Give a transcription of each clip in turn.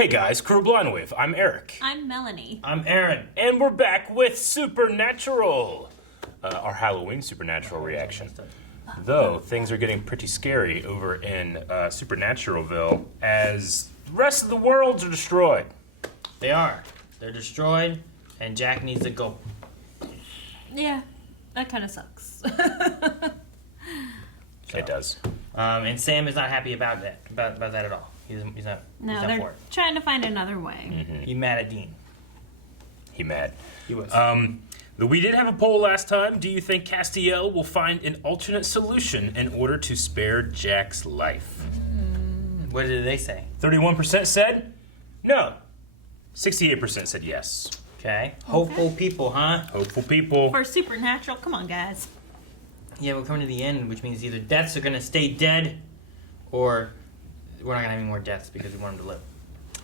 Hey guys, Crew Blindwave. I'm Eric. I'm Melanie. I'm Aaron. And we're back with Supernatural. Our Halloween Supernatural reaction. Though, things are getting pretty scary over in Supernaturalville as the rest of the worlds are destroyed. They are. They're destroyed, and Jack needs to go. Yeah, that kind of sucks. It does. And Sam is not happy about that. About that at all. He's not. No, he's not they're for it. trying to find another way. He's mad at Dean. He mad. He was. We did have a poll last time. Do you think Castiel will find an alternate solution in order to spare Jack's life? What did they say? 31% said no. 68% said yes. Okay. Hopeful people, huh? Hopeful people. For Supernatural, come on, guys. Yeah, we're coming to the end, which means either deaths are gonna stay dead, or we're not gonna have any more deaths because we want them to live.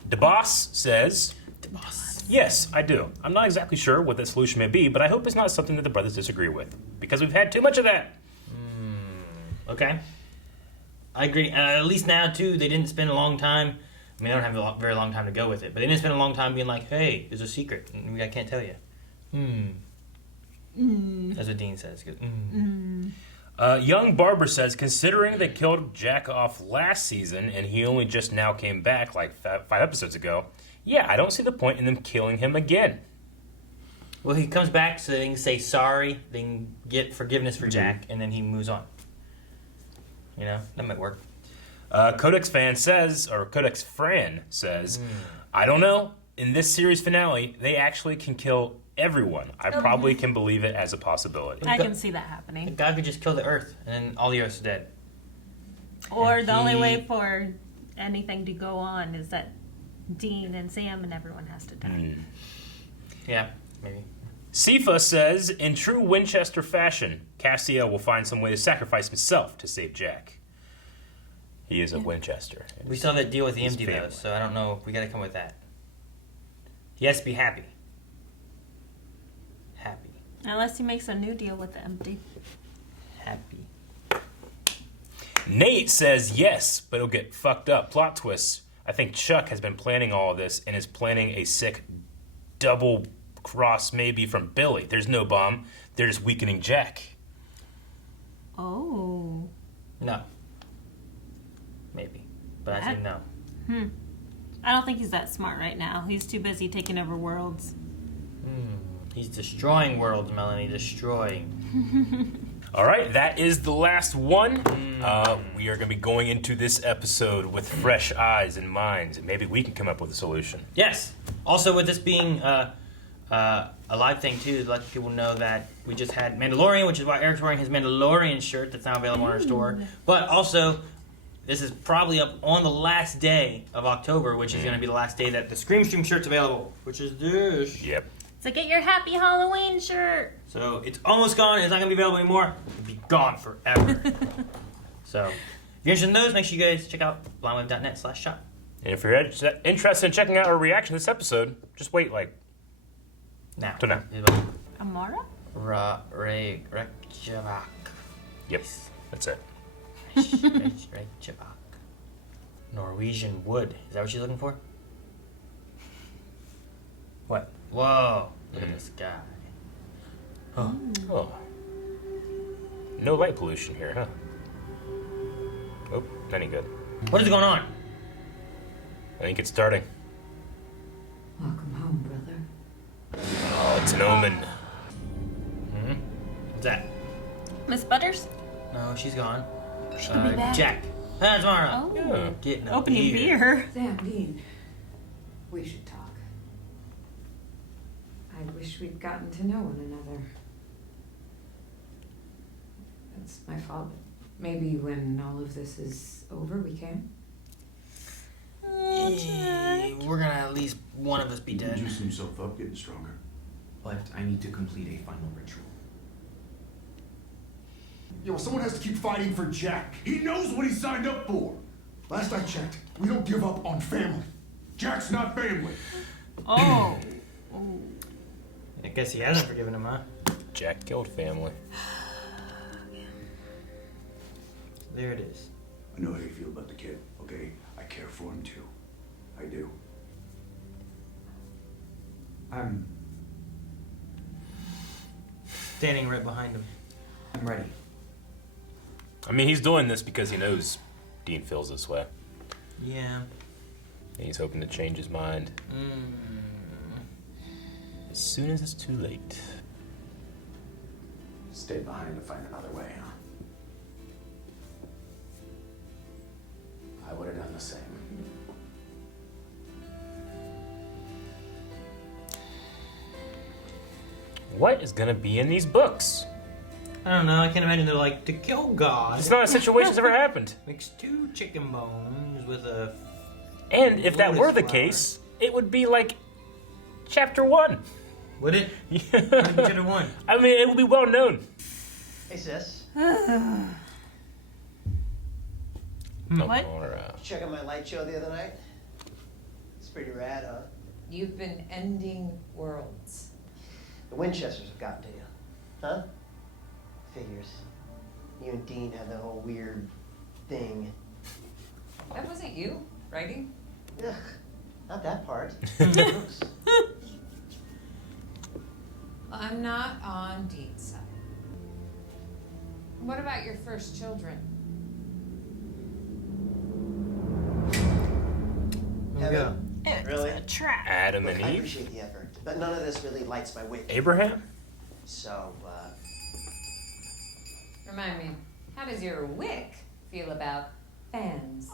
The boss says, The boss. yes, I do. I'm not exactly sure what that solution may be, but I hope it's not something that the brothers disagree with, because we've had too much of that. Okay. I agree. At least now, too, they didn't spend a long time. I mean, they don't have a very long time to go with it, but they didn't spend a long time being like, hey, there's a secret. I can't tell you. That's what Dean says. He goes, Young Barber says, considering they killed Jack off last season and he only just now came back like 5 episodes ago, yeah, I don't see the point in them killing him again. Well, he comes back so they can say sorry, they can get forgiveness for Jack, and then he moves on. You know, that might work. Codex Fran says, I don't know. In this series finale, they actually can kill everyone. I probably can believe it as a possibility. I can see that happening. God could just kill the Earth, and then all the Earth's dead. Or And the only he- way for anything to go on is that Dean and Sam and everyone has to die. Yeah, maybe. Sifa says, in true Winchester fashion, Castiel will find some way to sacrifice himself to save Jack. He is a Winchester. We still have that deal with the His empty, though, family. so I don't know. We gotta come with that. He has to be happy. Happy. Unless he makes a new deal with the empty. Happy. Nate says yes, but it'll get fucked up. Plot twists. I think Chuck has been planning all of this and is planning a sick double cross maybe from Billy. There's no bomb. They're just weakening Jack. Oh. No. Maybe. But I say no. I don't think he's that smart right now. He's too busy taking over worlds. He's destroying worlds, Melanie. Destroying. All right, that is the last one. We are going to be going into this episode with fresh eyes and minds, and maybe we can come up with a solution. Yes. Also, with this being a live thing, too, to let people know that we just had Mandalorian, which is why Eric's wearing his Mandalorian shirt that's now available in our store. But also, this is probably up on the last day of October, which is going to be the last day that the Scream Stream shirt's available, which is this. Yep. So get your Happy Halloween shirt. So it's almost gone. It's not going to be available anymore. It'll be gone forever. So if you're interested in those, make sure you guys check out blindwave.net/shop. And if you're interested in checking out our reaction to this episode, just wait Now. till now. Amara? Reykjavik. Yep, that's it. Reykjavik. Norwegian wood. Is that what she's looking for? What? Whoa. Look at this guy. Oh. No light pollution here, huh? Oh, any good. What is going on? I think it's starting. Welcome home, brother. Oh, it's an omen. What's that? Miss Butters? No, she's gone. She could be back. Jack. That's Mara. Oh. Yeah. Getting a Opening beer. Sam, Dean, we should talk. I wish we'd gotten to know one another. It's my fault. Maybe when all of this is over, we can. Oh, Jack. We're gonna at least one of us be He can dead. juice himself up, getting stronger. But I need to complete a final ritual. Yo, someone has to keep fighting for Jack. He knows what he signed up for. Last I checked, we don't give up on family. Jack's not family. Oh. I guess he hasn't forgiven him, huh? Jack killed family. There it is. I know how you feel about the kid, okay? I care for him too. I do. I'm Standing right behind him. ready. I mean, he's doing this because he knows Dean feels this way. Yeah. And he's hoping to change his mind as soon as it's too late. Stay behind to find another way, huh? I would have done the same. What is gonna be in these books? I don't know. I can't imagine they're like, to kill God. It's not a situation that's ever happened. Mix 2 chicken bones with a. And if that Lotus were the flower. case, it would be like chapter 1. Would it? Yeah. Chapter 1. I mean, it would be well known. Hey, sis. What? Check out my light show the other night? It's pretty rad, huh? You've been ending worlds. The Winchesters have gotten to you. Huh? Figures. You and Dean had that whole weird thing. That wasn't you writing? Ugh, not that part. I'm not on Dean's side. What about your first children? There we go. It's Really? a trap. Adam Look, and I Eve? appreciate the effort, but none of this really lights my wick. Abraham? So, Remind me, how does your wick feel about fans?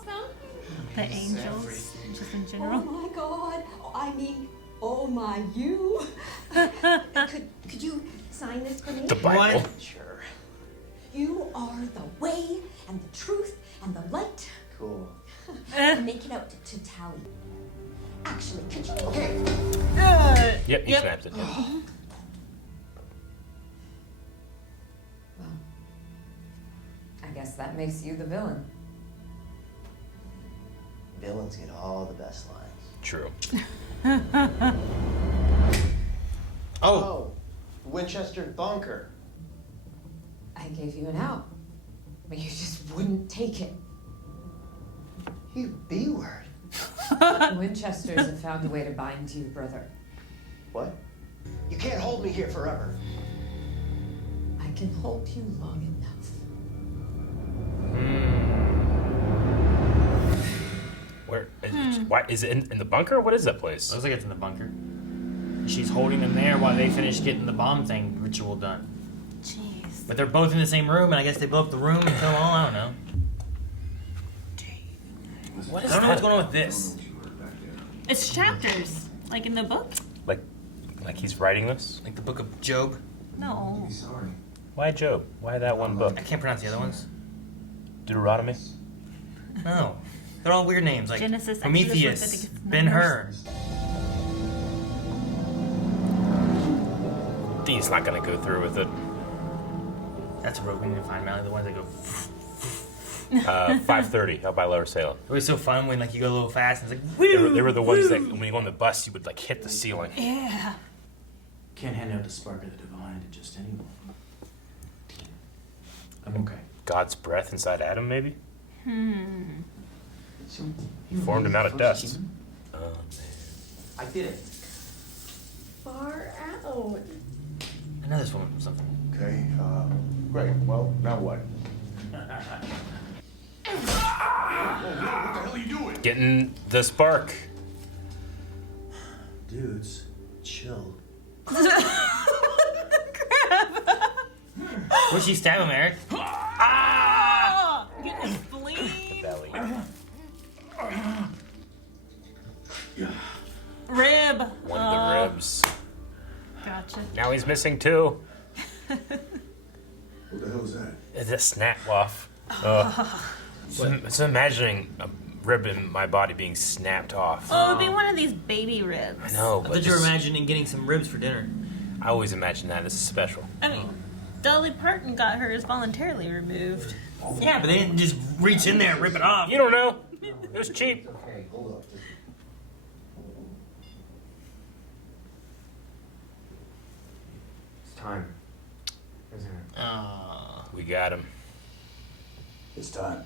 The angels, just in Oh general. my God! I mean, oh my you! could you sign this for me? The Bible. What? sure. You are the way and the truth and the light. Cool. Make it out to Tally. Actually, could you? Okay. Yep, you snapped it. Well, I guess that makes you the villain. Villains get all the best lines. True. Oh, Winchester bunker. I gave you an out, but you just wouldn't take it. You B-word. The Winchesters have found a way to bind you, brother. What? You can't hold me here forever. I can hold you long enough. Where? Why is it in the bunker? What is that place? Looks like it's in the bunker. She's holding them there while they finish getting the bomb thing ritual done. Jeez. But they're both in the same room, and I guess they blow up the room and kill them all. I don't know. What I is don't know what's that? going on with this. It's chapters, like in the book. Like he's writing this? Like the book of Job. No. Sorry. Why Job? Why that one book? I can't pronounce the other ones. Deuteronomy? No. They're all weird names, like Genesis, Exodus, Prometheus, Leviticus, Ben-Hur. Dean's not gonna go through with it. That's a road we need to find, Mally. The ones that go. 5:30 out by Lower Salem. It was so fun when like you go a little fast and it's like They were the ones that when you go on the bus, you would like hit the ceiling. Yeah. Can't hand out the spark of the divine to just anyone. I'm okay. God's breath inside Adam, maybe? So, Formed him out of dust. I did it. Far out. I know this one from something. Okay, great. Well, now what? Whoa, what the hell are you doing? Getting the spark. Dudes, chill. Where'd she stab him, Eric? Oh, get his spleen. The belly. Rib. One of the ribs. Gotcha. Now he's missing 2. What the hell is that? It's a snap off. So imagining a rib in my body being snapped off. Oh, it'd be one of these baby ribs. I know, I but thought you were this- imagining getting some ribs for dinner. I always imagine that. This is special. I mean, Dolly Parton got hers voluntarily removed. Yeah, but they didn't just reach in there and rip it off. You don't know. It was cheap. Okay, hold up. It's time. Isn't it? We got him. It's time.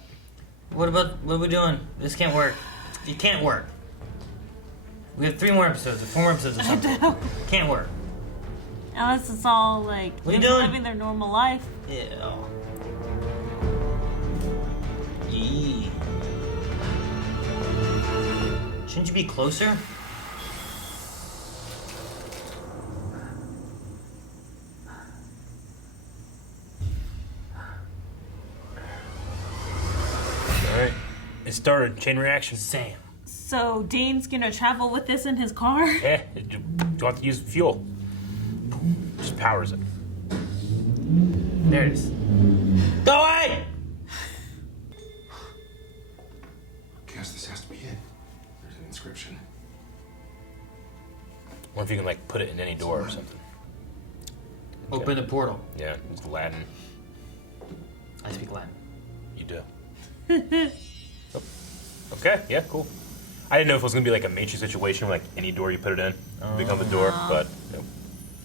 What are we doing? This can't work. It can't work. We have 3 more episodes, or 4 more episodes or something. Can't work. Unless it's all like What are you people doing? living their normal life. Yeah. Yee. Shouldn't you be closer? Alright. It started. Chain reaction. Sam. So Dean's gonna travel with this in his car? Yeah, you don't have to use fuel. Just powers it. There it is. Go away! Guess this has to be it. There's an inscription. Or if you can like put it in any door or something. Open the portal. Yeah, it's Latin. I speak Latin. You do. Oh. Okay, yeah, cool. I didn't know if it was gonna be like a Matrix situation where like any door you put it in would become a door, but nope.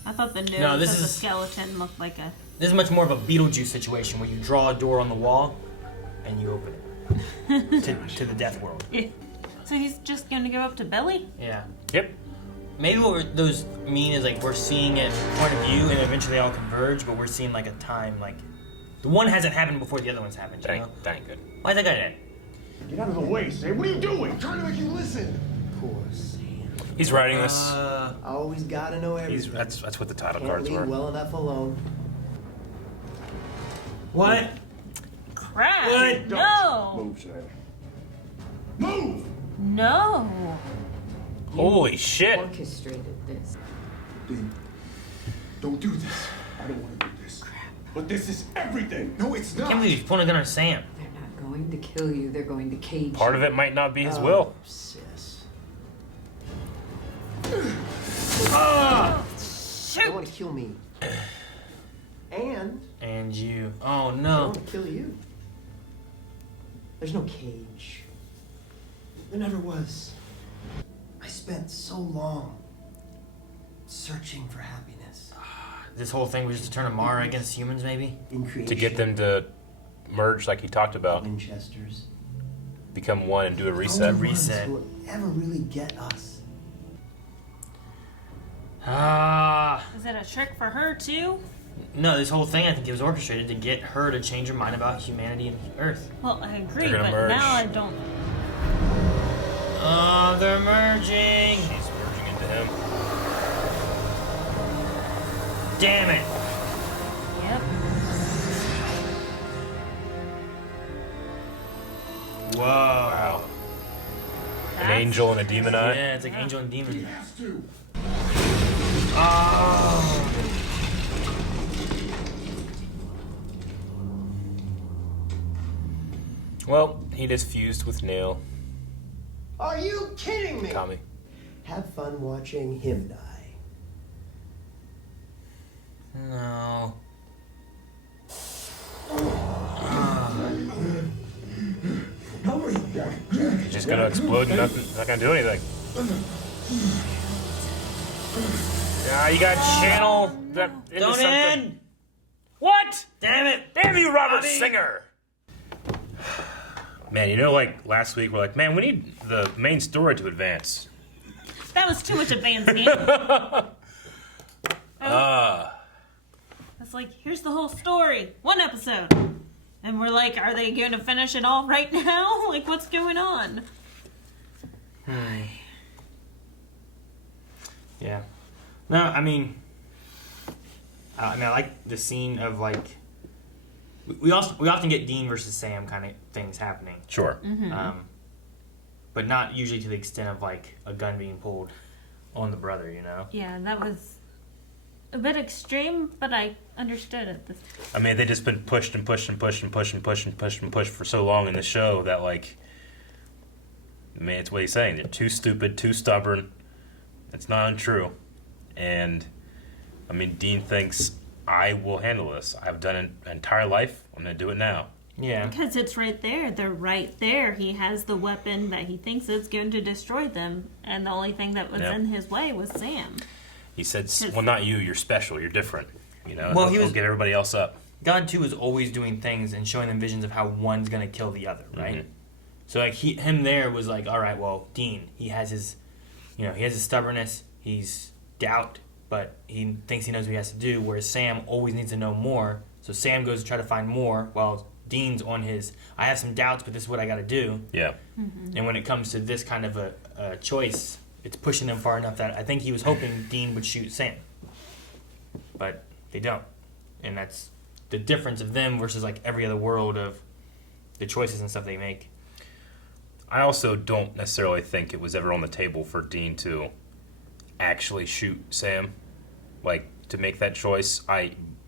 I thought the nose No, this of the is- skeleton looked like a. This is much more of a Beetlejuice situation where you draw a door on the wall and you open it to the death world. So he's just gonna go up to Billy? Yeah. Yep. Maybe what those mean is like we're seeing it point of view and eventually they all converge, but we're seeing like a time like the one hasn't happened before the other one's happened. You know? That ain't good. Why's that guy dead? Get out of the way, Sam. What are you doing? I'm trying to make you listen. Poor Sam. He's writing this. Always gotta know everything. That's what the title Can't cards leave were. well enough alone. What? Crap! What? No! Move, Sam. Move! No! Holy shit! Orchestrated this. Dean, don't do this. I don't want to do this. But this is everything. No, it's I not. can't believe he's pointing a gun on Sam. They're not going to kill you. They're going to cage Part you. of it might not be his Oh, will. sis. Ah! They want to kill me. And And you. Oh they no. want to kill you. There's no cage. There never was. I spent so long searching for happiness. This whole thing was just to turn Amara against humans, maybe? In creation. To get them to merge like he talked about. Winchesters. Become one and do a The reset. only ones Reset. who will ever really get us. Ah. Is it a trick for her too? No, this whole thing I think it was orchestrated to get her to change her mind about humanity and Earth. Well, I agree, They're gonna but merge. now I don't. Oh, they're merging. She's merging into him. Damn it. Yep. Whoa. Wow. An That's angel and a demon eye. Yeah, it's like angel and demon. He has to. Oh. Well, he just fused with Neil. Are you kidding me? Tommy. Have fun watching him die. No. He's just gonna explode and nothing, not gonna do anything. Yeah, you got channel that into Don't something. end. What? Damn it. Damn you, Robert Bobby. Singer! Man, you know, like last week, we're like, man, we need the main story to advance. That was too much advancing. It's like, here's the whole story. One episode. And we're like, are they going to finish it all right now? Like, what's going on? Yeah. No, I mean, I like the scene of like we often get Dean versus Sam kind of things happening, Sure. but not usually to the extent of like a gun being pulled on the brother, you know. Yeah, that was a bit extreme, but I understood it. I mean, they just been pushed and pushed and pushed and pushed and pushed and pushed and pushed for so long in the show that, like, I mean, it's what he's saying. They're too stupid, too stubborn. It's not untrue. And, I mean, Dean thinks, I will handle this. I've done it an entire life. I'm going to do it now. Yeah. Because it's right there. They're right there. He has the weapon that he thinks is going to destroy them. And the only thing that was Yeah. in his way was Sam. He said, well, not you. You're special. You're different. You know, Well, he'll get everybody else up. God too is always doing things and showing them visions of how one's gonna kill the other, right? Mhm. So like him there was like, all right, well, Dean, he has his he has his stubbornness, he's doubt, but he thinks he knows what he has to do, whereas Sam always needs to know more. So Sam goes to try to find more, while Dean's on his, I have some doubts, but this is what I got to do. Yeah. And when it comes to this kind of a choice, it's pushing him far enough that I think he was hoping Dean would shoot Sam. But they don't. And that's the difference of them versus like every other world of the choices and stuff they make. I also don't necessarily think it was ever on the table for Dean to actually shoot Sam, like to make that choice.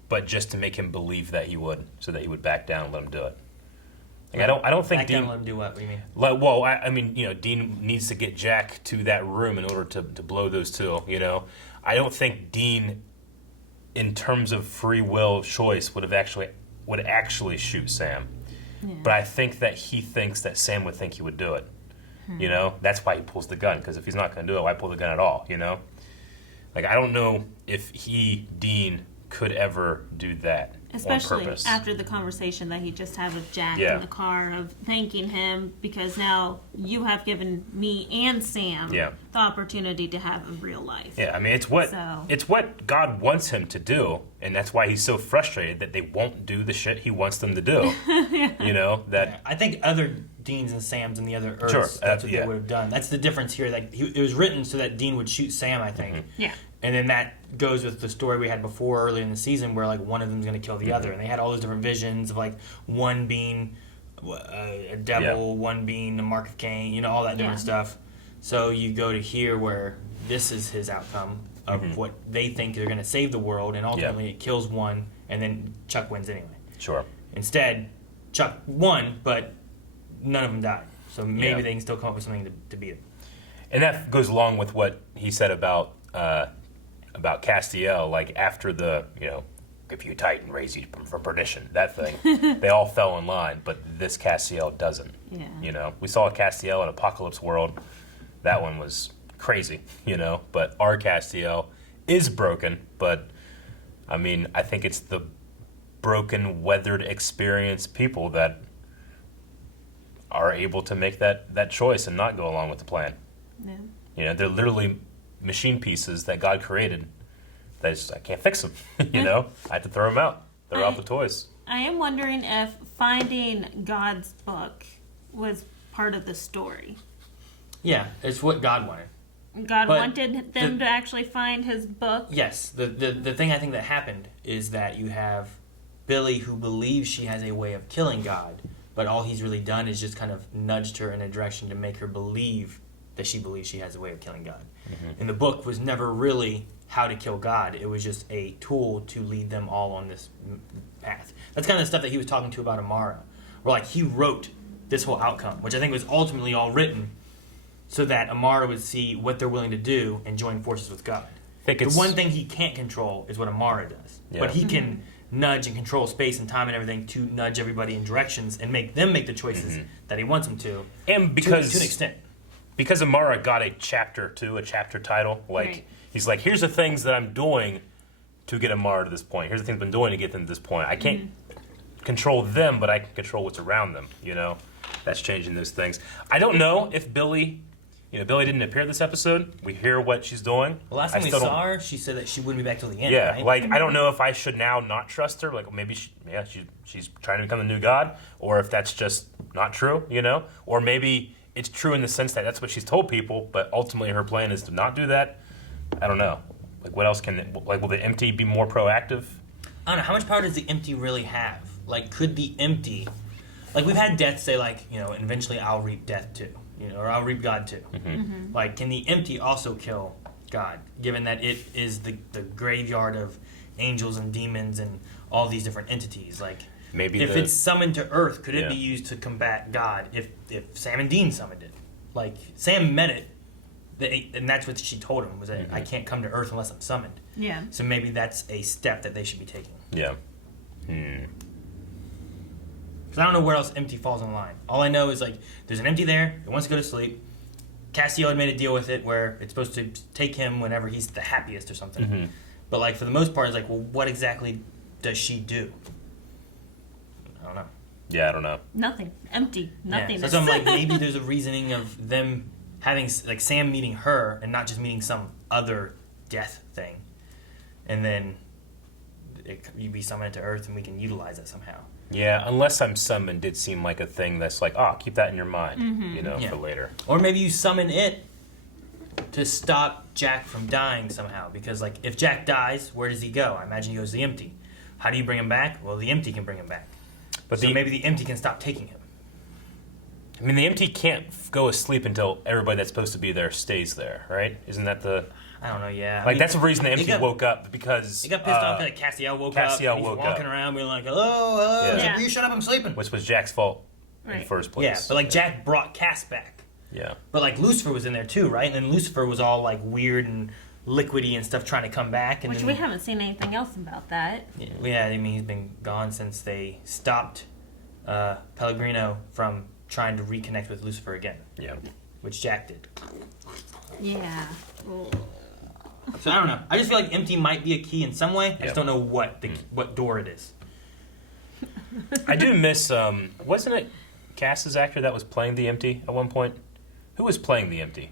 But just to make him believe that he would, so that he would back down and let him do it. Like, I don't think Back Dean. down, let him do what? What do you mean? Like, well, I mean, Dean needs to get Jack to that room in order to blow those two. I don't think Dean, in terms of free will choice, would actually shoot Sam. Yeah. But I think that he thinks that Sam would think he would do it. That's why he pulls the gun, because if he's not going to do it, why pull the gun at all? Like, I don't know if Dean, could ever do that Especially on purpose. after the conversation that he just had with Jack Yeah. in the car of thanking him because now you have given me and Sam Yeah. the opportunity to have a real life. Yeah, I mean, it's what God wants him to do, and that's why he's so frustrated that they won't do the shit he wants them to do. That I think other Deans and Sams in the other Earths, Sure, that's what yeah. they would have done. That's the difference here. Like it was written so that Dean would shoot Sam, I think. Yeah. And then that goes with the story we had before earlier in the season where like one of them's going to kill the other. And they had all those different visions of like one being a devil, one being the mark of Cain, all that different stuff. So you go to here where this is his outcome of what they think they're going to save the world, and ultimately it kills one, and then Chuck wins anyway. Sure. Instead, Chuck won, but none of them died. So maybe they can still come up with something to beat it. And that goes along with what he said about Castiel, like after the, if you tighten, raise you from perdition, that thing, they all fell in line, but this Castiel doesn't. Yeah. We saw Castiel in Apocalypse World. That one was crazy, but our Castiel is broken, but I mean, I think it's the broken, weathered, experienced people that are able to make that choice and not go along with the plan. Yeah. They're literally machine pieces that God created. I can't fix them. I have to throw them out. Throw out the toys. I am wondering if finding God's book was part of the story. Yeah, it's what God wanted. God But wanted them to actually find his book. Yes, the thing I think that happened is that you have Billy who believes she has a way of killing God, but all he's really done is just kind of nudged her in a direction to make her believe that she believes she has a way of killing God. And the book was never really how to kill God. It was just a tool to lead them all on this path. That's kind of the stuff that he was talking to about Amara. Where like he wrote this whole outcome, which I think was ultimately all written so that Amara would see what they're willing to do and join forces with God. The one thing he can't control is what Amara does. Yeah. But he can nudge and control space and time and everything to nudge everybody in directions and make them make the choices that he wants them to. And because to an extent. Because Amara got a chapter title, like he's like, here's the things that I'm doing to get Amara to this point. Here's the things I've been doing to get them to this point. I can't control them, but I can control what's around them. That's changing those things. I don't know if Billy didn't appear this episode. We hear what she's doing. The last time we saw her, she said that she wouldn't be back till the end. Yeah, right? like I don't know if I should now not trust her. Like maybe she's trying to become the new god, or if that's just not true. Or maybe it's true in the sense that that's what she's told people, but ultimately her plan is to not do that. I don't know. Like what else will the empty be more proactive? I don't know. How much power does the empty really have? Like, could the empty, like we've had death say like, eventually I'll reap death too, or I'll reap God too. Like, can the empty also kill God, given that it is the graveyard of angels and demons and all these different entities? Like, Maybe if it's summoned to Earth, could it be used to combat God? If Sam and Dean summoned it, like Sam met it, and that's what she told him was that I can't come to Earth unless I'm summoned. Yeah. So maybe that's a step that they should be taking. Yeah. Because I don't know where else empty falls in line. All I know is like there's an empty there. It wants to go to sleep. Castiel had made a deal with it where it's supposed to take him whenever he's the happiest or something. But like for the most part, it's like, well, what exactly does she do? I don't know. Yeah, I don't know. Nothing. Empty. Nothing. Yeah. So I'm like, maybe there's a reasoning of them having like Sam meeting her and not just meeting some other death thing, and then you be summoned to Earth and we can utilize that somehow. Yeah, unless I'm summoned did seem like a thing that's like, keep that in your mind, for later. Or maybe you summon it to stop Jack from dying somehow. Because, like, if Jack dies, where does he go? I imagine he goes to the Empty. How do you bring him back? Well, the Empty can bring him back. But so maybe the Empty can stop taking him. I mean, the Empty can't go asleep until everybody that's supposed to be there stays there, right? Isn't that the... I don't know, yeah. Like, that's the reason the Empty woke up, because... He got pissed off because Castiel woke up. He's walking around being like, hello. Yeah. You shut up, I'm sleeping. Which was Jack's fault in the first place. Yeah, but, like, Jack brought Cass back. Yeah. But, like, Lucifer was in there, too, right? And then Lucifer was all, like, weird and liquidy and stuff trying to come back. And Which we haven't seen anything else about that. Yeah, I mean, he's been gone since they stopped Pellegrino from trying to reconnect with Lucifer again. Yeah. Which Jack did. Yeah. So I don't know. I just feel like Empty might be a key in some way. I just don't know what door it is. I do miss, wasn't it Cass's actor that was playing the Empty at one point? Who was playing the Empty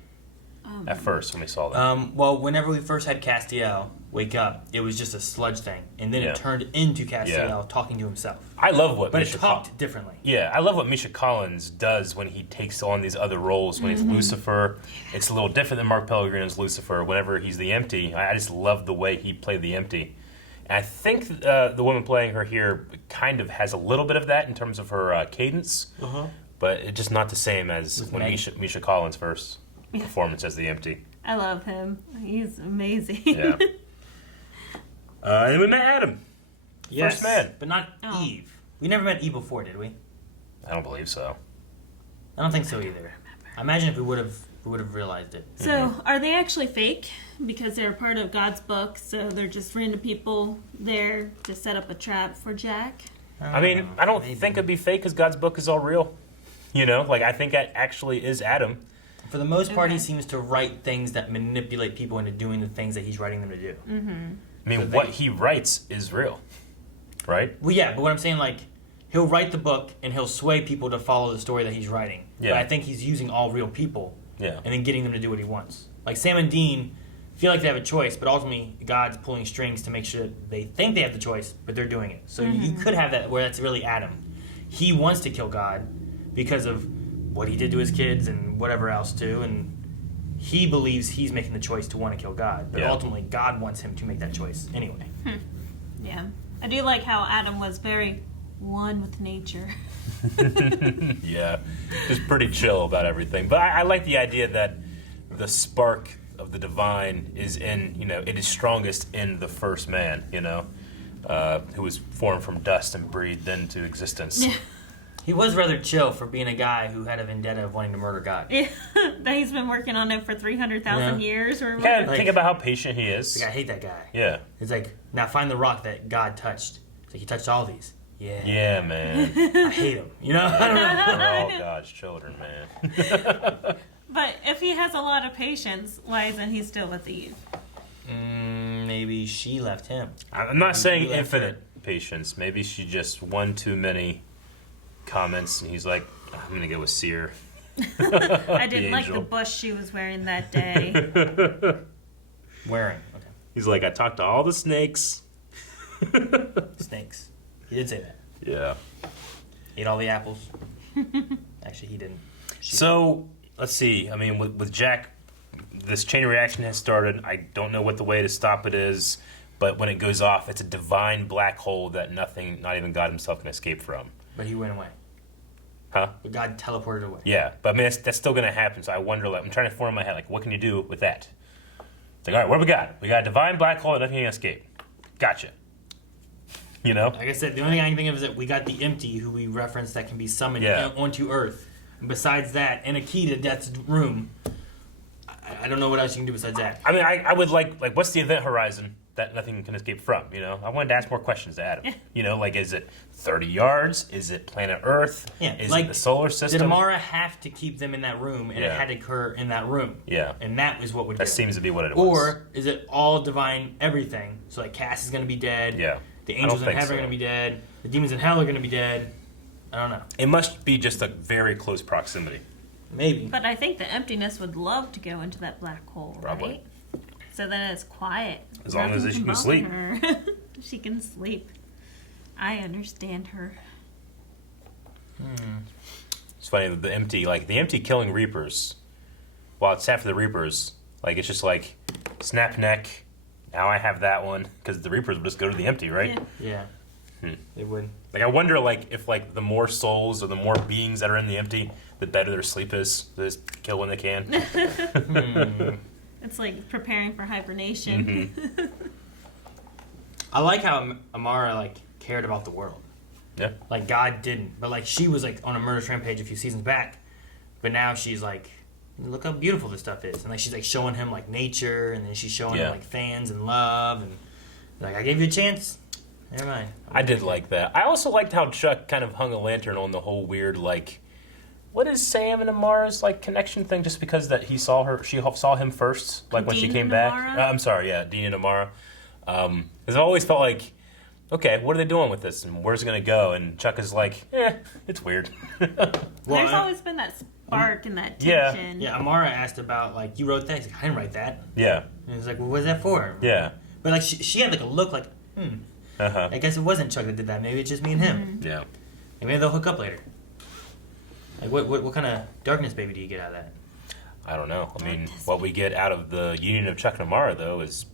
at first when we saw that? Well, whenever we first had Castiel wake up, it was just a sludge thing. And then it turned into Castiel talking to himself. I love what But it talked differently. Yeah, I love what Misha Collins does when he takes on these other roles. When he's Lucifer, it's a little different than Mark Pellegrino's Lucifer. Whenever he's the Empty, I just love the way he played the Empty. And I think the woman playing her here kind of has a little bit of that in terms of her cadence. But it's just not the same as when Misha Collins' first performance as the Empty. I love him. He's amazing. Yeah. And we met Adam. Yes, first man. but not Eve. We never met Eve before, did we? I don't believe so. I don't think so either. I imagine if we would have realized it. So, are they actually fake? Because they're part of God's book, so they're just random people there to set up a trap for Jack? I mean, I don't think it'd be fake because God's book is all real. You know, like I think that actually is Adam. For the most part, he seems to write things that manipulate people into doing the things that he's writing them to do. I mean, what he writes is real, right? Well, yeah, but what I'm saying, like, he'll write the book and he'll sway people to follow the story that he's writing. Yeah. But I think he's using all real people Yeah. and then getting them to do what he wants. Like, Sam and Dean feel like they have a choice, but ultimately God's pulling strings to make sure that they think they have the choice, but they're doing it. So you could have that where that's really Adam. He wants to kill God because of what he did to his kids and whatever else, too, and he believes he's making the choice to want to kill God, but ultimately God wants him to make that choice anyway. Yeah. I do like how Adam was very one with nature. Yeah, just pretty chill about everything. But I like the idea that the spark of the divine is in, it is strongest in the first man, who was formed from dust and breathed into existence. Yeah. He was rather chill for being a guy who had a vendetta of wanting to murder God. Yeah. That he's been working on it for 300,000 years or You whatever. gotta think about how patient he is. Like, I hate that guy. Yeah. It's like, now find the rock that God touched. It's like, he touched all these. Yeah. Yeah, man. I hate him. I don't know. We're all God's children, man. But if he has a lot of patience, why isn't he still with Eve? Maybe she left him. I'm not saying left infinite patience. Maybe she just one too many comments, and he's like, I'm gonna go with Seer. I didn't like the angel. bush she was wearing that day. Wearing. Okay. He's like, I talked to all the snakes. Snakes. He did say that. Yeah. Ate all the apples. Actually, he didn't. So, let's see. I mean, with Jack, this chain reaction has started. I don't know what the way to stop it is, but when it goes off, it's a divine black hole that nothing, not even God himself, can escape from. But he went away. Huh? But God teleported away. Yeah, but I mean, that's still going to happen, so I wonder, like, I'm trying to form in my head, like, what can you do with that? It's like, all right, what do we got? We got a divine black hole that nothing can escape. Gotcha. Like I said, the only thing I can think of is that we got the Empty, who we referenced, that can be summoned onto Earth. And besides that, and a key to Death's room, I don't know what else you can do besides that. I mean, I would like, what's the event horizon that nothing can escape from, I wanted to ask more questions to Adam. Like, is it 30 yards? Is it planet Earth? Yeah, Is like, it the solar system? Did Amara have to keep them in that room, and it had to occur in that room? Yeah. And that is what would do That it. seems to be what it was. Or is it all divine everything? So, like, Cass is going to be dead. Yeah. The I angels don't in think heaven are so. going to be dead. The demons in hell are going to be dead. I don't know. It must be just a very close proximity. Maybe. But I think the emptiness would love to go into that black hole, Probably. right? So then it's quiet. As long as Nothing she can bother sleep. her. She can sleep. I understand her. It's funny that the empty killing Reapers. While it's sad for the Reapers, like it's just like snap neck. Now I have that one because the Reapers would just go to the empty, right? Yeah. Yeah. It would. Like I wonder, like if like the more souls or the more beings that are in the empty, the better their sleep is. They just kill when they can. It's like preparing for hibernation. I like how Amara like cared about the world. Yeah. Like God didn't, but like she was like on a murder rampage a few seasons back, but now she's like, look how beautiful this stuff is, and like she's like showing him like nature, and then she's showing him like fans and love, and like I gave you a chance. Never mind. I did like that. I also liked how Chuck kind of hung a lantern on the whole weird like, what is Sam and Amara's like connection thing? Just because that she saw him first, like when she Dean came and back. Amara? I'm sorry, yeah, Dean and Amara. Because I always felt like, okay, what are they doing with this, and where's it gonna go? And Chuck is like, it's weird. There's always been that spark and that Yeah. tension. Yeah, Amara asked about like you wrote that. He's like, I didn't write that. Yeah, And he's like, well, what's that for? yeah, But like she had like a look like, I guess it wasn't Chuck that did that. Maybe it's just me and him. yeah. And maybe they'll hook up later. Like what kind of darkness baby do you get out of that? I don't know. I mean, what we get out of the union of Chuck and Amara though is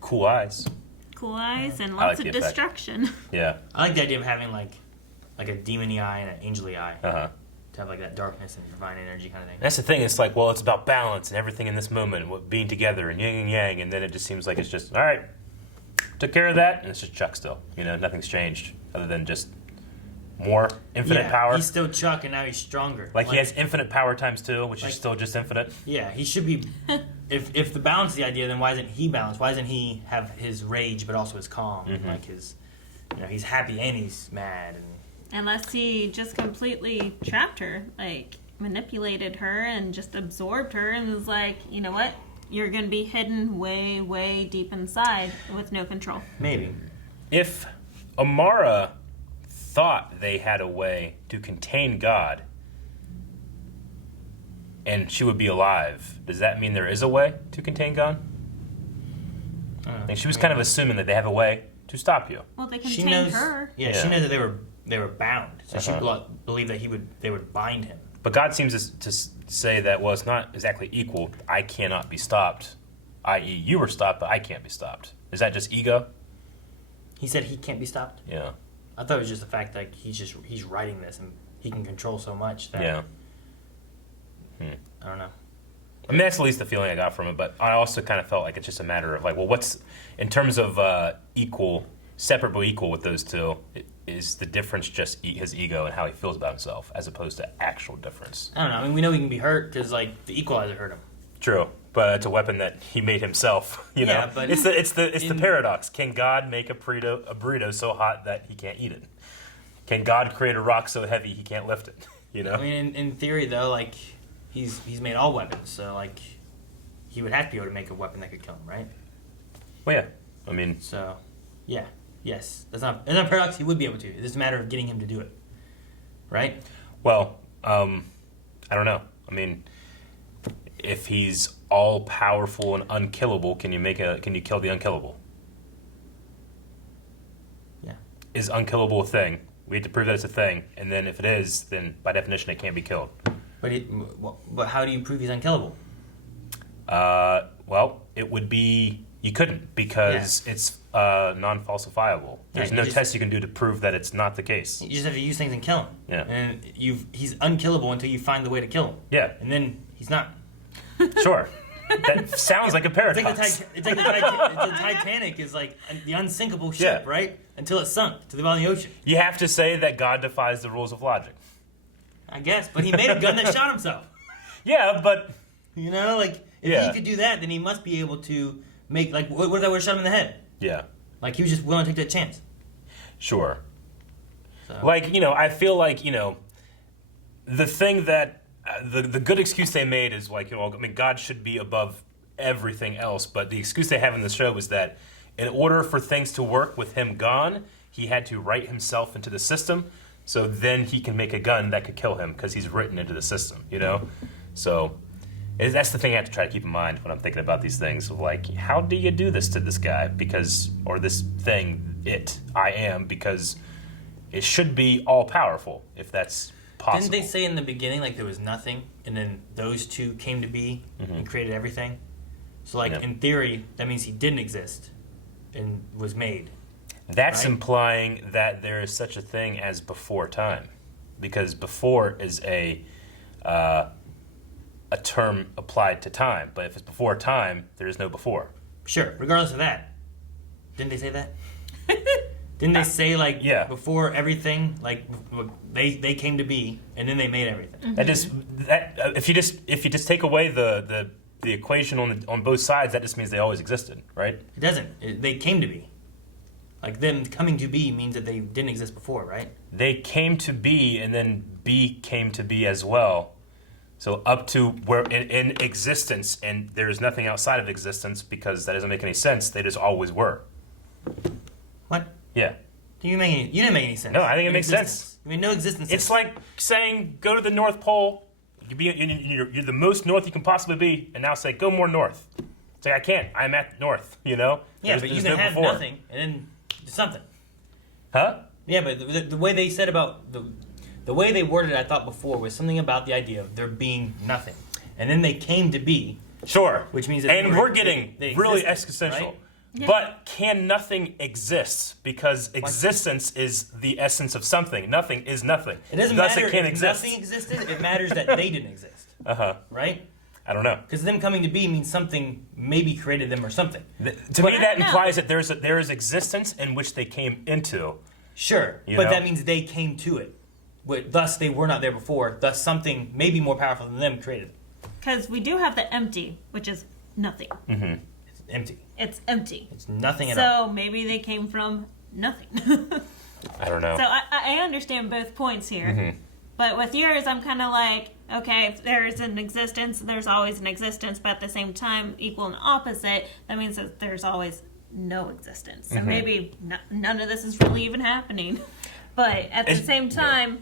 cool eyes. Cool eyes and I like lots the of effect. destruction. Yeah. I like the idea of having like a demony eye and an angely eye Uh-huh. to have like that darkness and divine energy kind of thing. That's the thing. It's like, well, it's about balance and everything in this moment, being together and yin and yang, and then it just seems like it's just all right. Took care of that, and it's just Chuck still. You know, nothing's changed other than just more infinite power. He's still Chuck, and now he's stronger. Like he has infinite power times 2, which like- is still just infinite. Yeah, he should be. if the balance is the idea, then why isn't he balanced? Why doesn't he have his rage but also his calm? Mm-hmm. Like his, he's happy and he's mad. And Unless he just completely trapped her, like manipulated her and just absorbed her and was like, you know what? You're going to be hidden way, way deep inside with no control. maybe. If Amara thought they had a way to contain God and she would be alive, does that mean there is a way to contain God? I think she was kind of assuming that they have a way to stop you. Well, they She contained knows. her. Yeah, Yeah. she knows that they were bound, so she Uh-huh. believed that they would bind him. But God seems to say that, well, it's not exactly equal. I cannot be stopped, i.e., you were stopped, but I can't be stopped. Is that just ego? He said he can't be stopped. Yeah. I thought it was just the fact that he's writing this and he can control so much that Yeah. I don't know. I mean, that's at least the feeling I got from it, but I also kind of felt like it's just a matter of, like, well, what's, in terms of separate but equal with those two, is the difference just his ego and how he feels about himself, as opposed to actual difference? I don't know. I mean, we know he can be hurt because like the Equalizer hurt him. True, but it's a weapon that he made himself. You know, Yeah, but it's the paradox. Can God make a burrito so hot that he can't eat it? Can God create a rock so heavy he can't lift it? You know. I mean, in theory though, like he's made all weapons, so like he would have to be able to make a weapon that could kill him, right? Well, yeah. I mean, So, yeah, yes, that's not a paradox. He would be able to. It's just a matter of getting him to do it, right? well, I don't know. I mean, if he's all powerful and unkillable, can you kill the unkillable? Yeah. Is unkillable a thing? We have to prove that it's a thing, and then if it is, then by definition it can't be killed. But how do you prove he's unkillable? Well, it would be you couldn't because it's non-falsifiable. There's Yeah, no you just- test you can do to prove that it's not the case. You just have to use things and kill him. Yeah. And he's unkillable until you find the way to kill him. Yeah, And then he's not. sure. That sounds like a It's like paradox. the Titanic is like the unsinkable ship, Yeah. right? Until it's sunk to the bottom of the ocean. You have to say that God defies the rules of logic. I guess, but he made a gun that shot himself. Yeah, but You know, like if Yeah. he could do that, then he must be able to make like what if that would have shot him in the head? yeah, Like he was just willing to take that chance. sure. So. Like, I feel like, the thing that the good excuse they made is like, I mean, God should be above everything else, but the excuse they have in the show was that in order for things to work with him gone, he had to write himself into the system. So then he can make a gun that could kill him because he's written into the system, you know? So that's the thing I have to try to keep in mind when I'm thinking about these things of like, how do you do this to this guy? Because, or this thing, I am, because it should be all powerful if that's possible. Didn't they say in the beginning like there was nothing, and then those two came to be and created everything? So like in theory, that means he didn't exist and was made. That's right? implying that there is such a thing as before time, because before is a term applied to time. But if it's before time, there is no before. Sure. Regardless of that, didn't they say that? Didn't they say like before everything, like they came to be and then they made everything? That just if you just take away the equation on both sides, that just means they always existed, right? It doesn't. They came to be. Like them coming to be means that they didn't exist before, right? They came to be, and then be came to be as well. So up to where in existence, and there is nothing outside of existence because that doesn't make any sense. They just always were. What? Yeah. You didn't make any sense. No, I think it makes sense. I mean, no existence. It's like saying go to the North Pole. You're the most north you can possibly be, and now say go more north. It's like I can't. I'm at north. You know. Yeah, but you can have nothing and then do something. Huh? Yeah, but the way they said about the way they worded it, I thought before was something about the idea of there being nothing, and then they came to be. Sure. Which means that and we're getting they really existed, existential. Right? Yeah. But can nothing exist? Because existence is the essence of something. Nothing is nothing. It doesn't Thus matter it can't if exist. nothing existed. It matters that they didn't exist. Right? I don't know. Because them coming to be means something maybe created them or something. To me, that implies that there is existence in which they came into. Sure, but that means they came to it. Thus, they were not there before. Thus, something maybe more powerful than them created it. Because we do have the empty, which is nothing. Mm-hmm. It's empty. It's empty. It's nothing at all. So maybe they came from nothing. I don't know. So I understand both points here. Mm-hmm. But with yours, I'm kind of like, okay, if there's an existence, there's always an existence, but at the same time, equal and opposite, that means that there's always no existence. So maybe none of this is really even happening. But at the same time,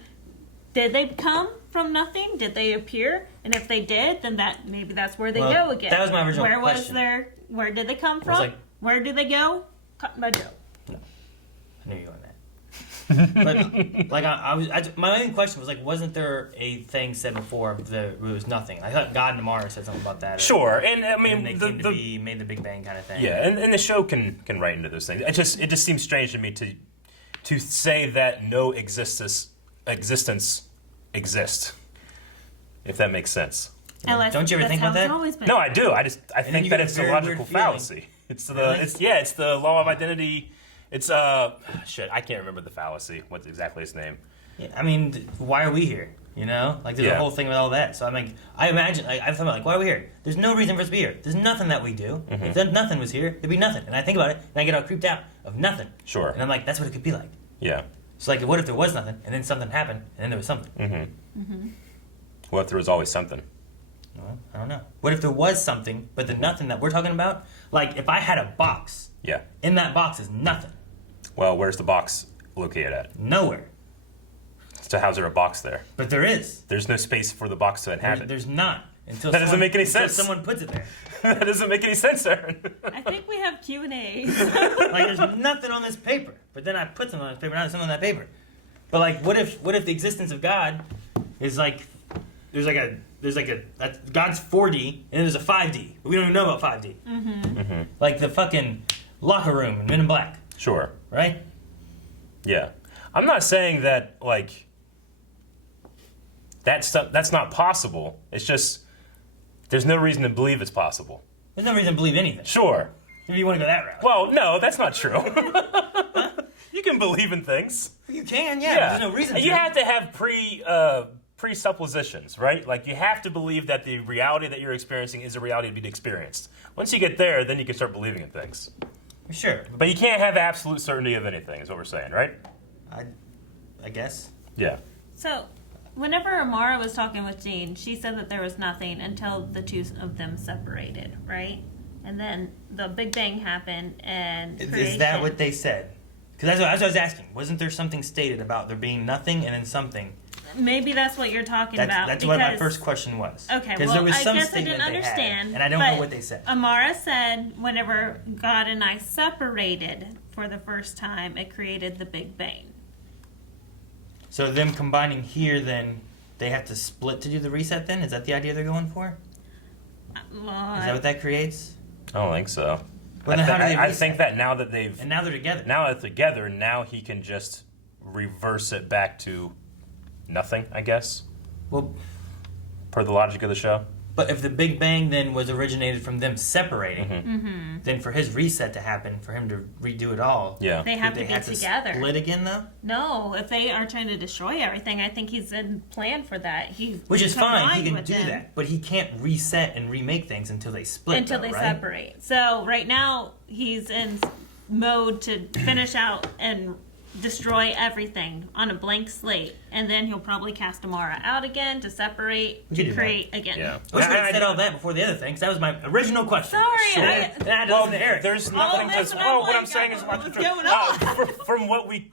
did they come from nothing? Did they appear? And if they did, then maybe that's where they go again. That was my original question. Where did they come from? Where did they go? Cut my joke. No. I knew you were on that. But my main question was like, wasn't there a thing said before that it was nothing? I thought God and Mars said something about that. Sure, and I mean, and they came to be, made the Big Bang kind of thing. Yeah, and the show can write into those things. It just seems strange to me to say that no existence exists, if that makes sense. Don't you ever think about that? No, I do. I think that it's a logical fallacy. It's the law of identity. It's shit. I can't remember the fallacy. What's exactly its name? Yeah, I mean, why are we here? You know, like there's a whole thing with all that. So I'm like, I imagine, like, I thought about like, why are we here? There's no reason for us to be here. There's nothing that we do. If nothing was here, there'd be nothing. And I think about it, and I get all creeped out of nothing. Sure. And I'm like, that's what it could be like. Yeah. So like, what if there was nothing, and then something happened, and then there was something? What if there was always something? Well, I don't know. What if there was something, but the nothing that we're talking about, like if I had a box, in that box is nothing. Well, where's the box located at? Nowhere. So how's there a box there? But there is. There's no space for the box to inhabit. There's not. Until that doesn't make any sense. Someone puts it there. That doesn't make any sense, Aaron. I think we have Q&A. Like there's nothing on this paper, but then I put something on this paper, not something on that paper. But like, what if the existence of God is like there's God's 4D and then there's a 5D, but we don't even know about 5D. Like the fucking locker room in Men in Black. Sure. Right? Yeah. I'm not saying that like that's not possible. It's just there's no reason to believe it's possible. There's no reason to believe anything. Sure. If you want to go that route. Well, no, that's not true. You can believe in things. You can, yeah. But there's no reason to. You have to have presuppositions, right? Like you have to believe that the reality that you're experiencing is a reality to be experienced. Once you get there, then you can start believing in things. Sure. But you can't have absolute certainty of anything, is what we're saying, right? I guess. Yeah. So, whenever Amara was talking with Jean, she said that there was nothing until the two of them separated, right? And then the Big Bang happened and Is that what they said? Because that's what I was asking. Wasn't there something stated about there being nothing and then something? Maybe that's what you're talking about. That's what my first question was. Okay, Because well, there was I some guess I statement didn't they understand. had, and I don't know what they said. Amara said whenever God and I separated for the first time, it created the Big Bang. So them combining here, then they have to split to do the reset. Then is that the idea they're going for? Well, Is that what that creates? I don't think so. Well, then how do they I reset? think that now that they've And now they're together. now he can just reverse it back to nothing, I guess, Well, per the logic of the show. but if the Big Bang then was originated from them separating, Mm-hmm. then for his reset to happen, for him to redo it all, Yeah. they have would to they be have together. to split again though? No, if they are trying to destroy everything, I think he's in plan for that. Which is fine. He combined can with do them that, but he can't reset and remake things until they split. until though, they right? separate. So right now he's in mode to finish out and destroy everything on a blank slate, and then he'll probably cast Amara out again to separate We could to do that. create again. Yeah. I wish we had said all that before the other thing, 'cause that was my original question. Sorry, Sure. I- That Well, doesn't Eric. there's All nothing of this, to. and I'm Oh, what I'm like, saying is, what's going on? from what we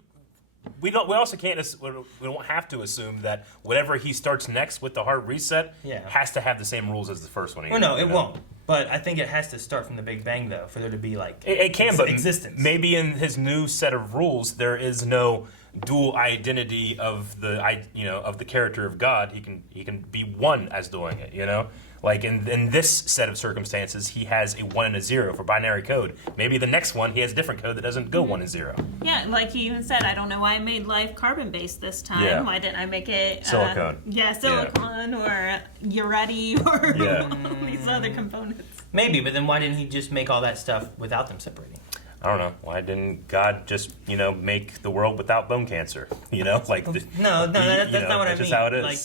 don't. We also can't. We don't have to assume that whatever he starts next with the hard reset Yeah. has to have the same rules as the first one. Well, no, you it know? won't. But I think it has to start from the Big Bang, though, for there to be like It can, but existence. maybe in his new set of rules, there is no dual identity of the character of God. He can be one as doing it. Like in this set of circumstances, he has a 1 and a 0 for binary code. Maybe the next one he has a different code that doesn't go 1 and 0. Yeah, like he even said, I don't know why I made life carbon based this time. Yeah. Why didn't I make it Silicone. silicon or ureti or Yeah. these other components? Maybe, but then why didn't he just make all that stuff without them separating? I don't know. Why didn't God just make the world without bone cancer? Like No, that's not what I that's mean. just how it is. Like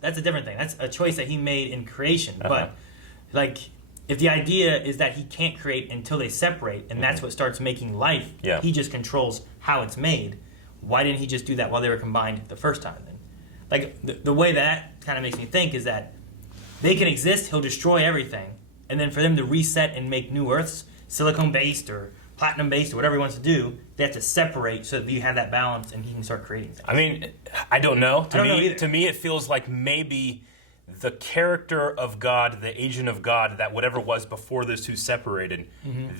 that's a different thing. That's a choice that he made in creation. Uh-huh. But like, if the idea is that he can't create until they separate, and that's what starts making life, Yeah. he just controls how it's made. Why didn't he just do that while they were combined the first time? Then, like the way that kind of makes me think is that they can exist. He'll destroy everything, and then for them to reset and make new Earths, silicone based or platinum based or whatever he wants to do, they have to separate so that you have that balance and he can start creating things. I mean, I don't know. I don't know either. To me, it feels like maybe the character of God, the agent of God, that whatever was before those two separated,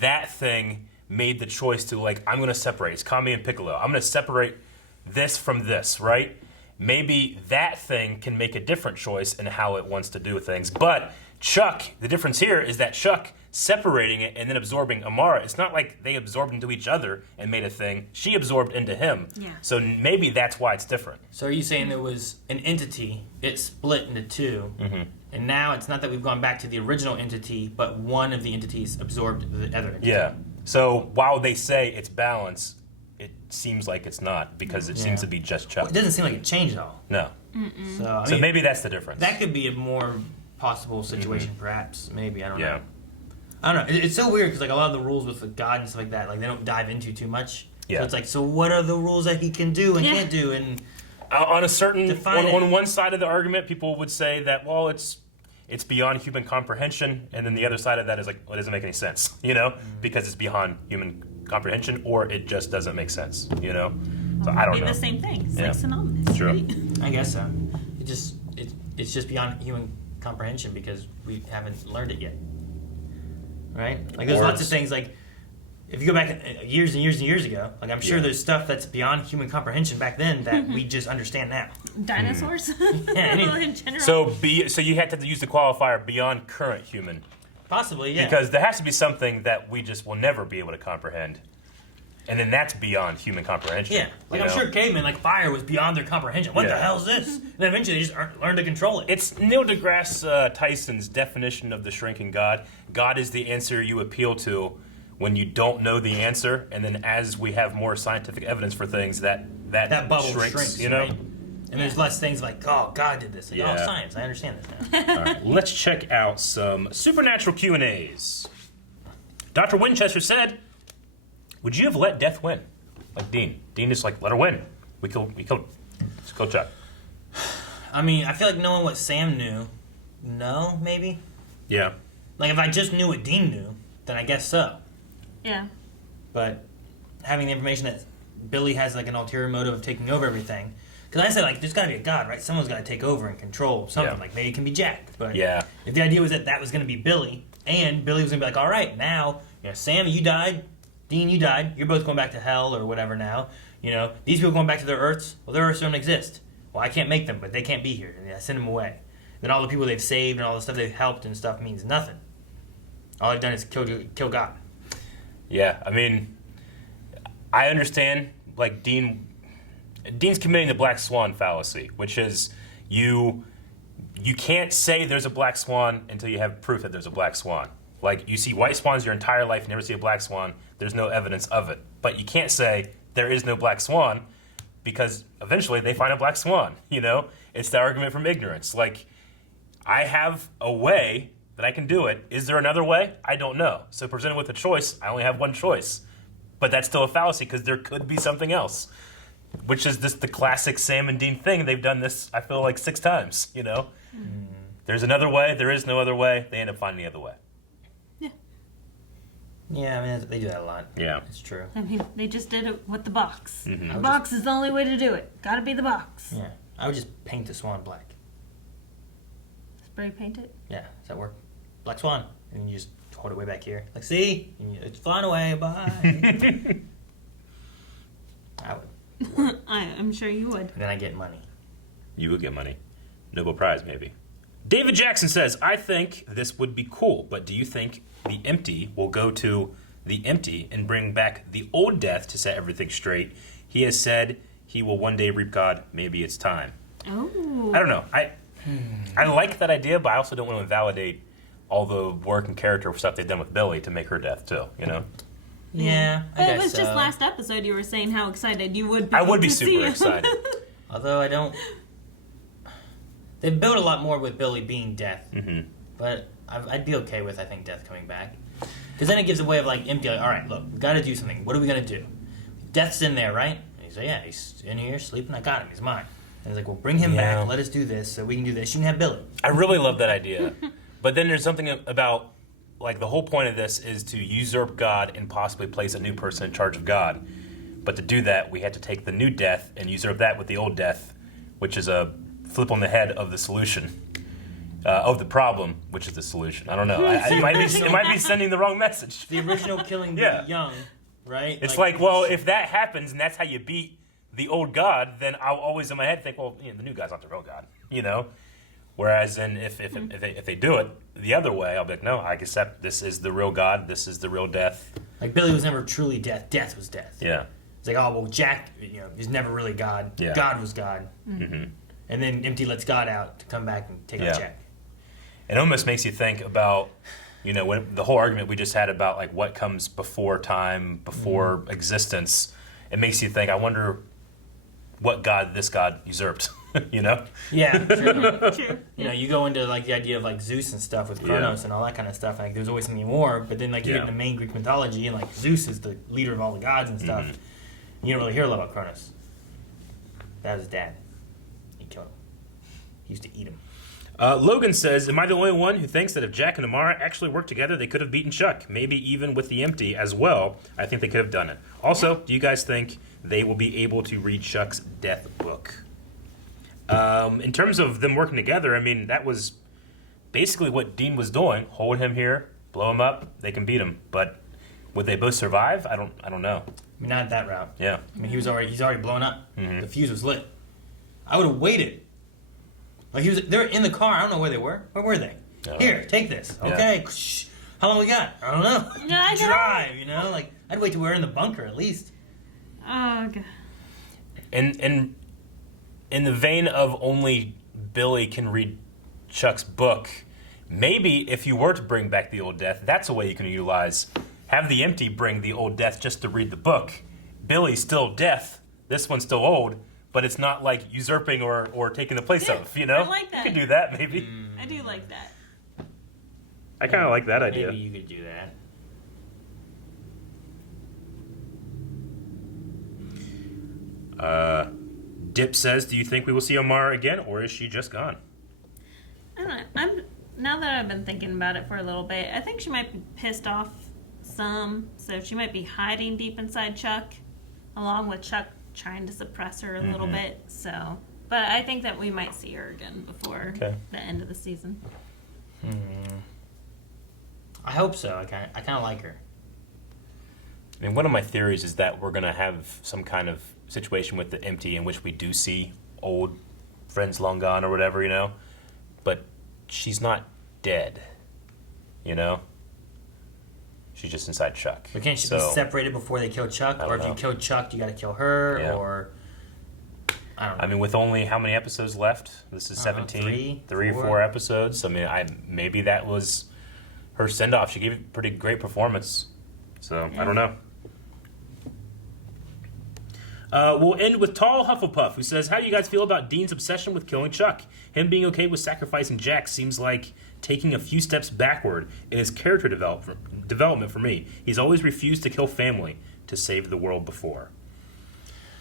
that thing made the choice to I'm going to separate. It's Kami and Piccolo. I'm going to separate this from this, right? Maybe that thing can make a different choice in how it wants to do things. But Chuck, the difference here is that Chuck separating it and then absorbing Amara, it's not like they absorbed into each other and made a thing. She absorbed into him. Yeah. So maybe that's why it's different. So are you saying there was an entity, it split into two, and now it's not that we've gone back to the original entity, but one of the entities absorbed the other entity? Yeah. So while they say it's balance, it seems like it's not because it seems to be just Chuck. Well, it doesn't seem like it changed at all. No. So, I So mean, maybe that's the difference. that could be a more possible situation, perhaps. Maybe, I don't know. Yeah. I don't know. It's so weird because a lot of the rules with God and stuff like that, they don't dive into too much. Yeah. So it's like, so what are the rules that he can do and Yeah. can't do? And On a certain Define it. on one side of the argument, people would say that it's beyond human comprehension, and then the other side of that is it doesn't make any sense, because it's beyond human comprehension, or it just doesn't make sense, So I don't Be know. the same thing. It's Yeah. like synonymous. Sure. Right? I guess so. It's just beyond human comprehension because we haven't learned it yet. Right? There's lots of things if you go back years and years and years ago, I'm sure there's stuff that's beyond human comprehension back then that we just understand now. Dinosaurs. anything. In general. So you had to use the qualifier beyond current human, Possibly, yeah. because there has to be something that we just will never be able to comprehend, and then that's beyond human comprehension. Yeah, I'm sure cavemen, fire was beyond their comprehension. What the Yeah. hell is this? And then eventually they just learned to control it. It's Neil deGrasse Tyson's definition of the shrinking God. God is the answer you appeal to when you don't know the answer, and then as we have more scientific evidence for things, that That bubble shrinks. right? And there's less things oh, God did this. Yeah. Oh, science. I understand this now. All right, let's check out some supernatural Q&As. Dr. Winchester said, "Would you have let death win, like Dean? Dean just let her win. We killed. Let's kill Chuck." I mean, I feel like knowing what Sam knew, no, maybe? Yeah. If I just knew what Dean knew, then I guess so. yeah. But having the information that Billy has like an ulterior motive of taking over everything. Because I said like, there's got to be a god, right? Someone's got to take over and control something. Yeah. Like maybe it can be Jack. But Yeah. if the idea was that was going to be Billy, and Billy was going to be like, all right, now, Sam, you died. Dean, you died. You're both going back to hell or whatever now. These people going back to their Earths. Well, their Earths don't exist. Well, I can't make them, but they can't be here. And I send them away. Then all the people they've saved and all the stuff they've helped and stuff means nothing. All they've done is kill God. Yeah, I mean, I understand, like, Dean's committing the black swan fallacy, which is you can't say there's a black swan until you have proof that there's a black swan. Like, you see white swans your entire life, you never see a black swan, there's no evidence of it. But you can't say there is no black swan because eventually they find a black swan, It's the argument from ignorance. Like, I have a way that I can do it. Is there another way? I don't know. So presented with a choice, I only have one choice. But that's still a fallacy because there could be something else, which is just the classic Sam and Dean thing. They've done this, I feel like, 6 times, There's another way, there is no other way, they end up finding the other way. Yeah, I mean, they do that a lot. Yeah. It's true. I mean, they just did it with the box. Mm-hmm. The box is the only way to do it. Gotta be the box. Yeah. I would just paint the swan black. Spray paint it. Yeah, does that work? Black swan. And you just hold it way back here. Like, see? It's flying away. Bye. I would. I'm sure you would. And then I get money. You would get money. Nobel Prize, maybe. David Jackson says, I think this would be cool, but do you think the empty will go to the empty and bring back the old death to set everything straight? He has said he will one day reap God. Maybe it's time. Oh. I don't know. I like that idea, but I also don't want to invalidate all the work and character stuff they've done with Billy to make her death, too, Yeah, I Well, guess it was just so. last episode you were saying how excited you would be. I would be to see super him. excited. Although I don't... They've built a lot more with Billy being death. Mm-hmm. But I'd be okay with, I think, death coming back. Because then it gives a way of, like, empty. Like, all right, look, we got to do something. What are we going to do? Death's in there, right? And he's like, yeah, he's in here sleeping. I got him. He's mine. And he's like, well, bring him Yeah. back. Let us do this so we can do this. You can have Billy. I really love that idea. But then there's something about, like, the whole point of this is to usurp God and possibly place a new person in charge of God. But to do that, we had to take the new death and usurp that with the old death, which is a flip on the head of the solution. Of the problem, which is the solution. I don't know. It might be sending the wrong message. The original killing the Yeah. young, right? It's like, well, if that happens and that's how you beat the old God, then I'll always in my head think, well, the new God's not the real God, Whereas then if they do it the other way, I'll be like, no, I accept this is the real God, this is the real death. Like, Billy was never truly death. Death was death. Yeah. It's like, oh, well, Jack, he's never really God. Yeah. God was God. Mm-hmm. And then Empty lets God out to come back and take out Jack. It almost makes you think about, when the whole argument we just had about, like, what comes before time, before existence. It makes you think, I wonder what God this God usurped, Yeah, true. True. You go into, like, the idea of, like, Zeus and stuff with Kronos and all that kind of stuff. Like, there's always something more. But then, like, you get into main Greek mythology, and, like, Zeus is the leader of all the gods and stuff. You don't really hear a lot about Kronos. That was his dad. He killed him. He used to eat him. Logan says, am I the only one who thinks that if Jack and Amara actually worked together, they could have beaten Chuck? Maybe even with the empty as well. I think they could have done it. Also, do you guys think they will be able to read Chuck's death book? In terms of them working together, I mean, that was basically what Dean was doing. Hold him here, blow him up, they can beat him. But would they both survive? I don't know. I mean, not that route. Yeah. I mean, he's already blown up. Mm-hmm. The fuse was lit. I would have waited. Like, they're in the car. I don't know where they were. Where were they? Here, take this. Okay. Yeah. How long we got? I don't know. Yeah, I Drive, Like, I'd wait till we're in the bunker at least. Oh, God. And in the vein of only Billy can read Chuck's book, maybe if you were to bring back the old death, that's a way you can utilize. Have the empty bring the old death just to read the book. Billy's still death. This one's still old. But it's not like usurping or taking the place of, I like that. You could do that, maybe. I do like that. I kind of like that idea. Maybe you could do that. Dip says, do you think we will see Amara again, or is she just gone? I don't know. Now that I've been thinking about it for a little bit, I think she might be pissed off some, so she might be hiding deep inside Chuck, along with Chuck trying to suppress her a little bit. So, but I think that we might see her again before the end of the season. I hope so. I kind of like her. I mean, one of my theories is that we're going to have some kind of situation with the empty in which we do see old friends long gone or whatever, you know? But she's not dead, you know? She's just inside Chuck. But can't she be separated before they kill Chuck? Or if you kill Chuck, you got to kill her? Yeah. Or I don't know. I mean, with only how many episodes left? This is 17? Three or four episodes. I mean, maybe that was her send-off. She gave a pretty great performance. So, I don't know. We'll end with Tall Hufflepuff, who says, how do you guys feel about Dean's obsession with killing Chuck? Him being okay with sacrificing Jack seems like taking a few steps backward in his character development for me. He's always refused to kill family to save the world before.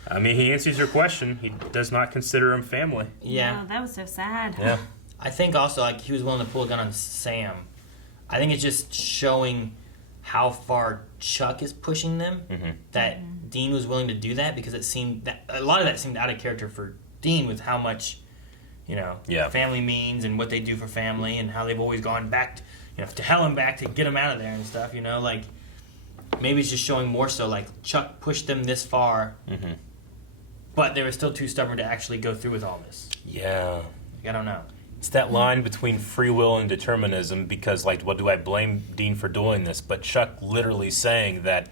I mean, he answers your question. He does not consider him family. Yeah. Oh, that was so sad. Yeah. I think also, like, he was willing to pull a gun on Sam. I think it's just showing how far Chuck is pushing them that Dean was willing to do that, because it seemed that a lot of that seemed out of character for Dean with how much, you know, family means and what they do for family and how they've always gone back, to hell and back to get him out of there and stuff, like maybe it's just showing more so like Chuck pushed them this far, but they were still too stubborn to actually go through with all this. Yeah. I don't know. It's that line between free will and determinism, because, like, what do I blame Dean for doing this? But Chuck literally saying that,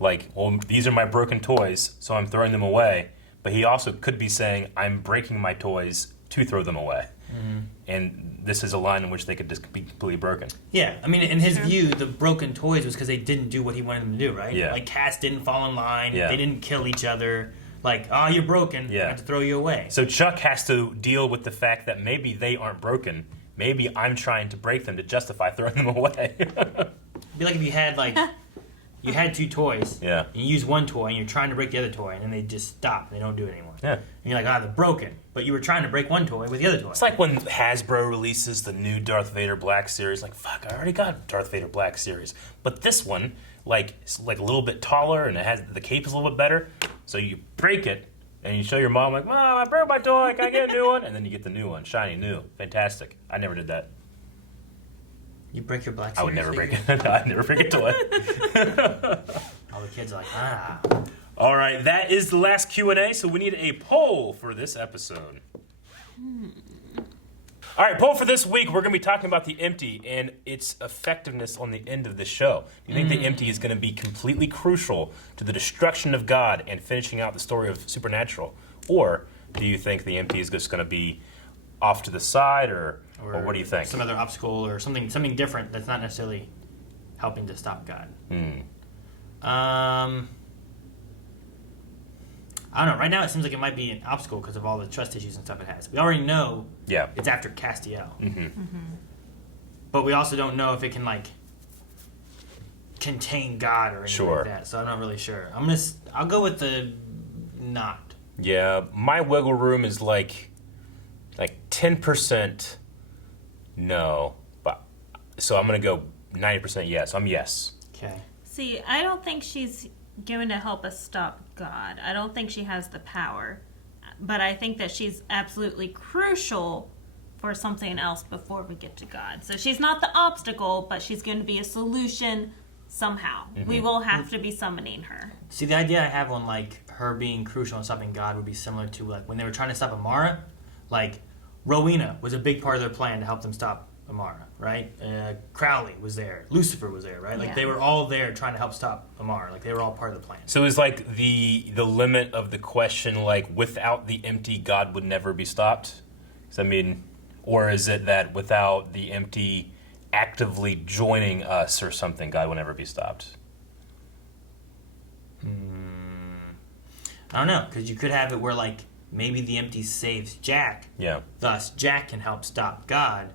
like, well, these are my broken toys, so I'm throwing them away. But he also could be saying, I'm breaking my toys to throw them away. And this is a line in which they could just be completely broken. Yeah, I mean, in his view, the broken toys was because they didn't do what he wanted them to do, right? Yeah. Like, Cass didn't fall in line. Yeah. They didn't kill each other. Like, oh, you're broken. I have to throw you away. So Chuck has to deal with the fact that maybe they aren't broken. Maybe I'm trying to break them to justify throwing them away. It'd be like if you had, like, you had two toys. Yeah. And you use one toy, and you're trying to break the other toy, and then they just stop. And they don't do it anymore. Yeah. And you're like, they're broken. But you were trying to break one toy with the other toy. It's like when Hasbro releases the new Darth Vader Black series. Like, fuck, I already got Darth Vader Black series. But this one, it's like a little bit taller, and it has the cape is a little bit better. So you break it, and you show your mom, like, Mom, I broke my toy, can I get a new one? And then you get the new one, shiny, new, fantastic. I never did that. You break your Black series? I would never break it. No, I'd never break a toy. All the kids are like, All right, that is the last Q&A, so we need a poll for this episode. All right, poll for this week. We're going to be talking about the empty and its effectiveness on the end of the show. Do you think the empty is going to be completely crucial to the destruction of God and finishing out the story of Supernatural? Or do you think the empty is just going to be off to the side, or what do you think? Some other obstacle or something different that's not necessarily helping to stop God. I don't know. Right now, it seems like it might be an obstacle because of all the trust issues and stuff it has. We already know it's after Castiel. But we also don't know if it can, like, contain God or anything like that. So I'm not really sure. I'll go with the not. Yeah, my wiggle room is like 10% no. But so I'm going to go 90% yes. I'm yes. Okay. See, I don't think she's going to help us stop God. I don't think she has the power. But I think that she's absolutely crucial for something else before we get to God. So she's not the obstacle, but she's going to be a solution somehow. We will have to be summoning her. See, the idea I have on, like, her being crucial in stopping God would be similar to, like, when they were trying to stop Amara. Like, Rowena was a big part of their plan to help them stop Amara, right? Crowley was there. Lucifer was there, right? Like, they were all there trying to help stop Amara. Like, they were all part of the plan. So is, like, the limit of the question, like, without the empty, God would never be stopped? I mean, or is it that without the empty actively joining us or something, God will never be stopped? I don't know, because you could have it where, like, maybe the empty saves Jack. Yeah. Thus, Jack can help stop God.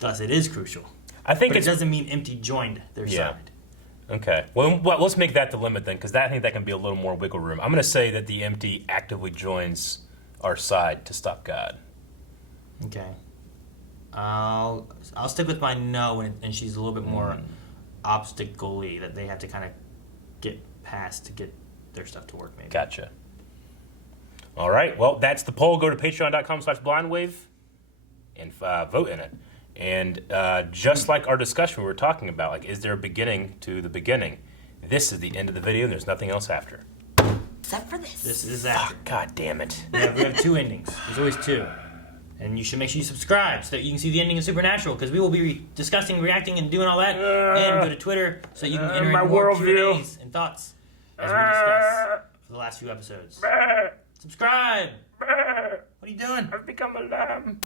Thus, it is crucial. I think but it doesn't mean empty joined their side. Okay. Well, let's make that the limit then, because I think that can be a little more wiggle room. I'm going to say that the empty actively joins our side to stop God. Okay. I'll stick with my no, and she's a little bit more obstacle that they have to kind of get past to get their stuff to work. Maybe. Gotcha. All right. Well, that's the poll. Go to patreon.com/blindwave and vote in it. And just like our discussion we were talking about, like, is there a beginning to the beginning? This is the end of the video, and there's nothing else after. Except for this. This is after. Oh, God damn it. We have 2 endings. There's always 2. And you should make sure you subscribe so that you can see the ending of Supernatural, because we will be discussing, reacting, and doing all that. And go to Twitter so you can enter my in more worldview. Q&As and thoughts as we discuss for the last few episodes. Subscribe! What are you doing? I've become a lamb.